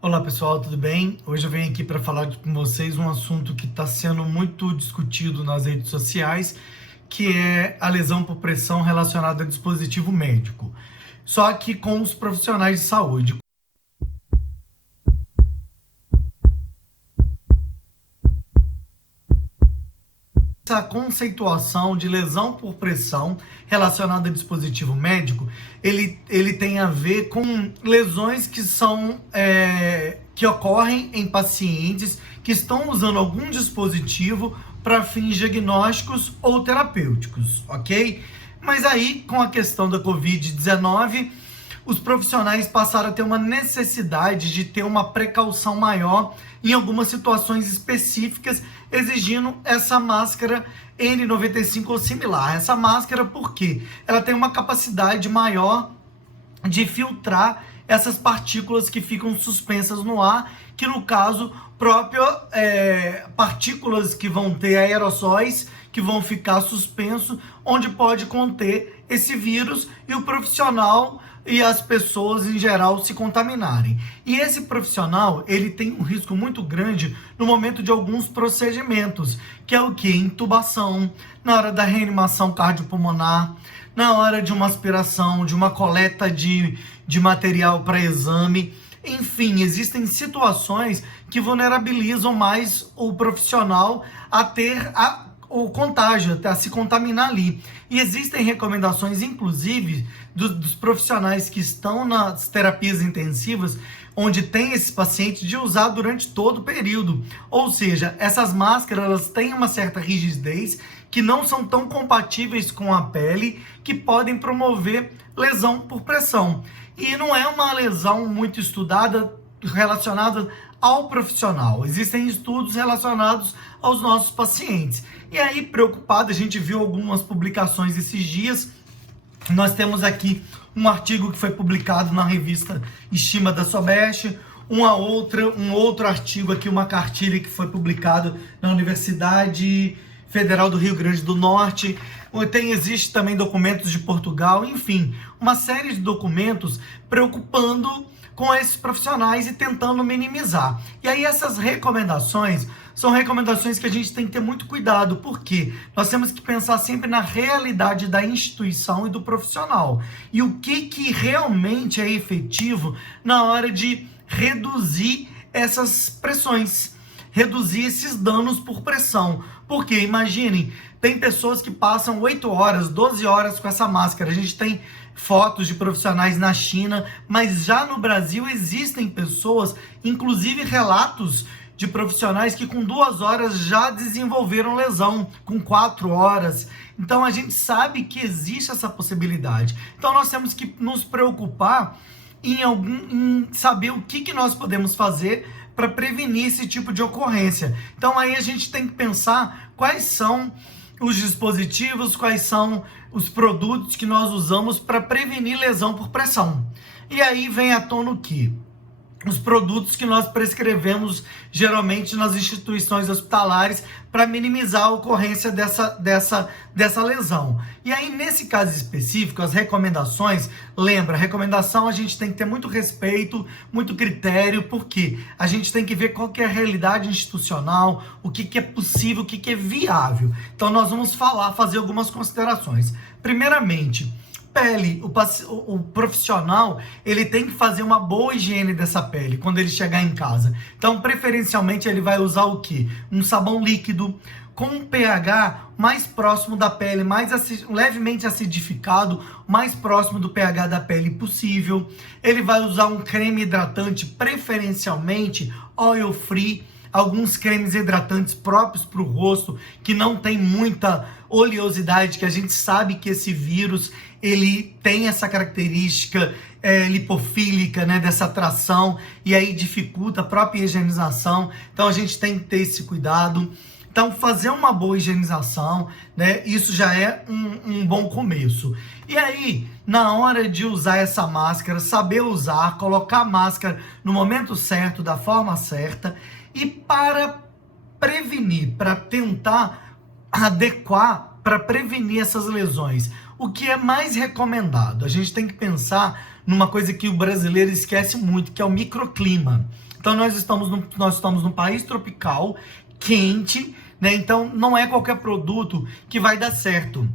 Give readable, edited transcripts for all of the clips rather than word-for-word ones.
Olá pessoal, tudo bem? Hoje eu venho aqui para falar com vocês um assunto que está sendo muito discutido nas redes sociais, que é a lesão por pressão relacionada a dispositivo médico, só que com os profissionais de saúde. Essa conceituação de lesão por pressão relacionada a dispositivo médico, ele tem a ver com lesões que ocorrem em pacientes que estão usando algum dispositivo para fins diagnósticos ou terapêuticos, ok? Mas aí, com a questão da Covid-19, os profissionais passaram a ter uma necessidade de ter uma precaução maior em algumas situações específicas, exigindo essa máscara N95 ou similar. Essa máscara, por quê? Ela tem uma capacidade maior de filtrar essas partículas que ficam suspensas no ar, que no caso próprio partículas que vão ter aerossóis que vão ficar suspensos, onde pode conter esse vírus e o profissional e as pessoas em geral se contaminarem. E esse profissional, ele tem um risco muito grande no momento de alguns procedimentos, que é o que? Intubação, na hora da reanimação cardiopulmonar, na hora de uma aspiração, de uma coleta de material para exame. Enfim, existem situações que vulnerabilizam mais o profissional a ter o contágio, a se contaminar ali. E existem recomendações, inclusive, dos profissionais que estão nas terapias intensivas, onde tem esses pacientes, de usar durante todo o período. Ou seja, essas máscaras elas têm uma certa rigidez, que não são tão compatíveis com a pele, que podem promover lesão por pressão. E não é uma lesão muito estudada relacionada ao profissional. Existem estudos relacionados aos nossos pacientes. E aí, preocupado, a gente viu algumas publicações esses dias. Nós temos aqui um artigo que foi publicado na revista Estima da Sobeste, um outro artigo aqui, uma cartilha que foi publicado na Universidade Federal do Rio Grande do Norte. Existe também documentos de Portugal, enfim, uma série de documentos preocupando com esses profissionais e tentando minimizar. E aí essas recomendações são recomendações que a gente tem que ter muito cuidado, porque nós temos que pensar sempre na realidade da instituição e do profissional. E o que realmente é efetivo na hora de reduzir essas pressões, reduzir esses danos por pressão. Porque, imaginem, tem pessoas que passam 8 horas, 12 horas com essa máscara. A gente tem fotos de profissionais na China, mas já no Brasil existem pessoas, inclusive relatos de profissionais que com 2 horas já desenvolveram lesão, com 4 horas. Então a gente sabe que existe essa possibilidade. Então nós temos que nos preocupar em saber o que nós podemos fazer para prevenir esse tipo de ocorrência. Então aí a gente tem que pensar quais são os dispositivos, quais são os produtos que nós usamos para prevenir lesão por pressão. E aí vem à tona o que? Os produtos que nós prescrevemos geralmente nas instituições hospitalares para minimizar a ocorrência dessa lesão. E aí, nesse caso específico, as recomendações, lembra, recomendação a gente tem que ter muito respeito, muito critério, porque a gente tem que ver qual que é a realidade institucional, o que é possível, o que é viável. Então nós vamos fazer algumas considerações. Primeiramente, pele, o profissional, ele tem que fazer uma boa higiene dessa pele quando ele chegar em casa. Então, preferencialmente, ele vai usar o quê? Um sabão líquido com um pH mais próximo da pele, levemente acidificado, mais próximo do pH da pele possível. Ele vai usar um creme hidratante, preferencialmente oil free, alguns cremes hidratantes próprios para o rosto, que não tem muita oleosidade, que a gente sabe que esse vírus ele tem essa característica lipofílica, né, dessa atração, e aí dificulta a própria higienização. Então a gente tem que ter esse cuidado. Então fazer uma boa higienização, né, isso já é um bom começo. E aí, na hora de usar essa máscara, saber usar, colocar a máscara no momento certo, da forma certa, e para prevenir, para tentar adequar, para prevenir essas lesões. O que é mais recomendado? A gente tem que pensar numa coisa que o brasileiro esquece muito, que é o microclima. Então nós estamos num país tropical, quente, né? Então não é qualquer produto que vai dar certo.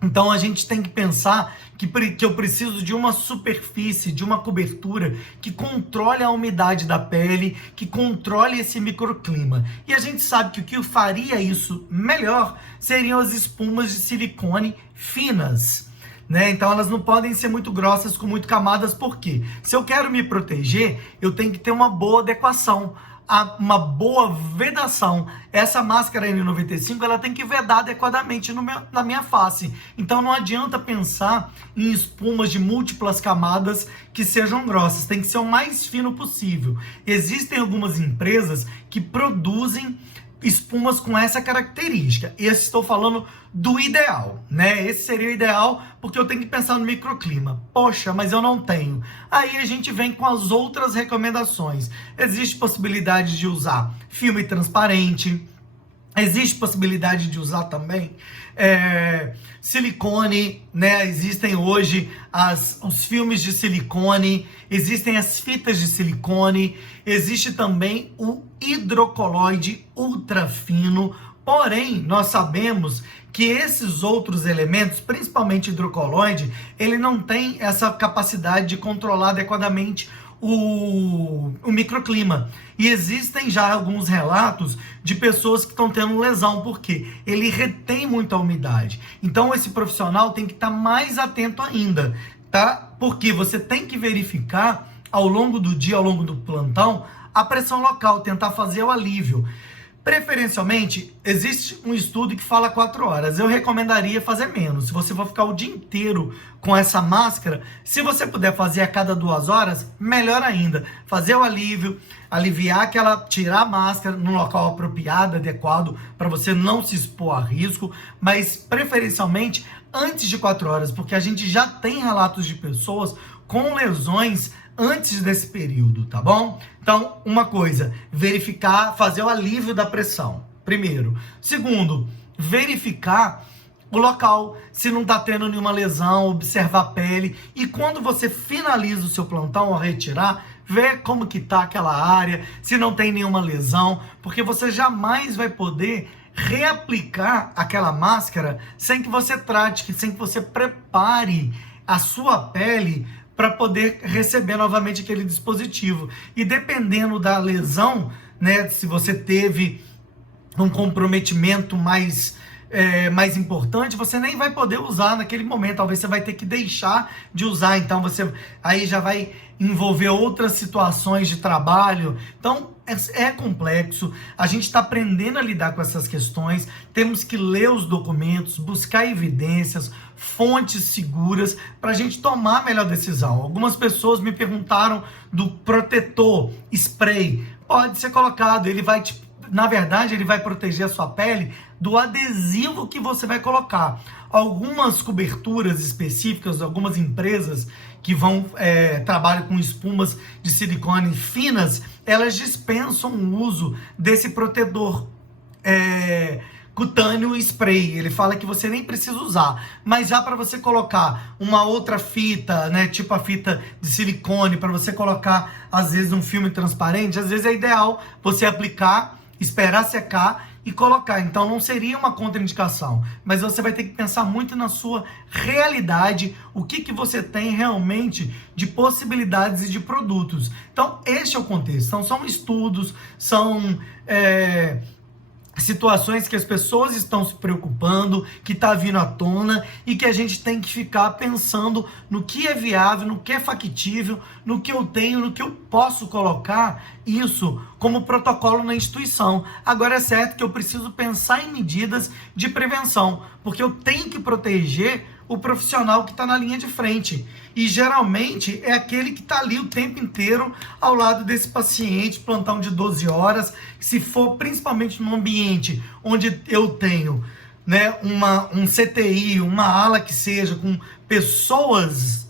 Então a gente tem que pensar que eu preciso de uma superfície, de uma cobertura que controle a umidade da pele, que controle esse microclima. E a gente sabe que o que faria isso melhor seriam as espumas de silicone finas, né? Então elas não podem ser muito grossas, com muito camadas, porque se eu quero me proteger, eu tenho que ter uma boa adequação, uma boa vedação. Essa máscara N95 ela tem que vedar adequadamente na minha face. Então não adianta pensar em espumas de múltiplas camadas que sejam grossas, tem que ser o mais fino possível. Existem algumas empresas que produzem espumas com essa característica. Esse estou falando do ideal, né? Esse seria o ideal, porque eu tenho que pensar no microclima. Poxa, mas eu não tenho. Aí a gente vem com as outras recomendações. Existe possibilidade de usar filme transparente, existe possibilidade de usar também silicone, né? Existem hoje os filmes de silicone, existem as fitas de silicone, existe também o hidrocoloide ultra fino. Porém, nós sabemos que esses outros elementos, principalmente hidrocoloide, ele não tem essa capacidade de controlar adequadamente o microclima. E existem já alguns relatos de pessoas que estão tendo lesão, porque ele retém muita umidade. Então esse profissional tem que estar mais atento ainda, tá? Porque você tem que verificar ao longo do dia, ao longo do plantão, a pressão local, tentar fazer o alívio. Preferencialmente, existe um estudo que fala 4 horas. Eu recomendaria fazer menos. Se você for ficar o dia inteiro com essa máscara, se você puder fazer a cada 2 horas, melhor ainda. Fazer o alívio, aliviar tirar a máscara no local apropriado, adequado, para você não se expor a risco, mas preferencialmente antes de 4 horas, porque a gente já tem relatos de pessoas com lesões antes desse período, tá bom? Então, uma coisa, verificar, fazer o alívio da pressão, primeiro. Segundo, verificar o local, se não tá tendo nenhuma lesão, observar a pele. E quando você finaliza o seu plantão ao retirar, ver como que tá aquela área, se não tem nenhuma lesão, porque você jamais vai poder reaplicar aquela máscara sem que você trate, sem que você prepare a sua pele para poder receber novamente aquele dispositivo. E dependendo da lesão, né, se você teve um comprometimento mais importante, você nem vai poder usar naquele momento. Talvez você vai ter que deixar de usar. Então você aí já vai envolver outras situações de trabalho. Então é complexo. A gente está aprendendo a lidar com essas questões. Temos que ler os documentos, buscar evidências, fontes seguras para a gente tomar a melhor decisão. Algumas pessoas me perguntaram do protetor spray. Pode ser colocado, ele vai na verdade, ele vai proteger a sua pele do adesivo que você vai colocar. Algumas coberturas específicas, algumas empresas que trabalham com espumas de silicone finas, elas dispensam o uso desse protetor cutâneo spray. Ele fala que você nem precisa usar, mas já para você colocar uma outra fita, né, tipo a fita de silicone, para você colocar às vezes um filme transparente, às vezes é ideal você aplicar, esperar secar e colocar. Então não seria uma contraindicação, mas você vai ter que pensar muito na sua realidade, o que você tem realmente de possibilidades e de produtos. Então este é o contexto. Então são estudos, são situações que as pessoas estão se preocupando, que está vindo à tona e que a gente tem que ficar pensando no que é viável, no que é factível, no que eu tenho, no que eu posso colocar isso como protocolo na instituição. Agora é certo que eu preciso pensar em medidas de prevenção, porque eu tenho que proteger o profissional que está na linha de frente. E geralmente é aquele que está ali o tempo inteiro ao lado desse paciente, plantão de 12 horas. Se for principalmente num ambiente onde eu tenho, né, um CTI, uma ala que seja com pessoas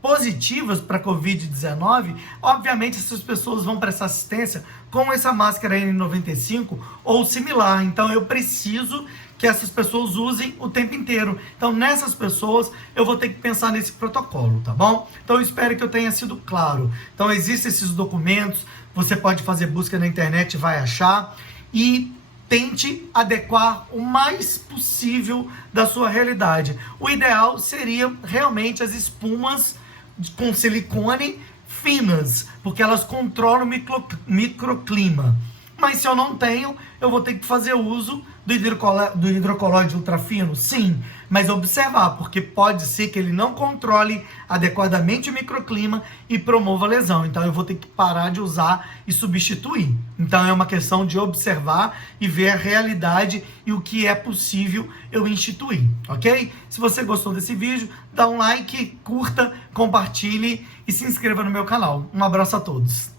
positivas para Covid-19, obviamente essas pessoas vão prestar assistência com essa máscara N95 ou similar. Então eu preciso que essas pessoas usem o tempo inteiro. Então, nessas pessoas, eu vou ter que pensar nesse protocolo, tá bom? Então, eu espero que eu tenha sido claro. Então, existem esses documentos, você pode fazer busca na internet e vai achar, e tente adequar o mais possível da sua realidade. O ideal seria realmente as espumas com silicone finas, porque elas controlam o microclima. Mas se eu não tenho, eu vou ter que fazer uso do hidrocolóide ultrafino? Sim, mas observar, porque pode ser que ele não controle adequadamente o microclima e promova lesão. Então eu vou ter que parar de usar e substituir. Então é uma questão de observar e ver a realidade e o que é possível eu instituir, ok? Se você gostou desse vídeo, dá um like, curta, compartilhe e se inscreva no meu canal. Um abraço a todos.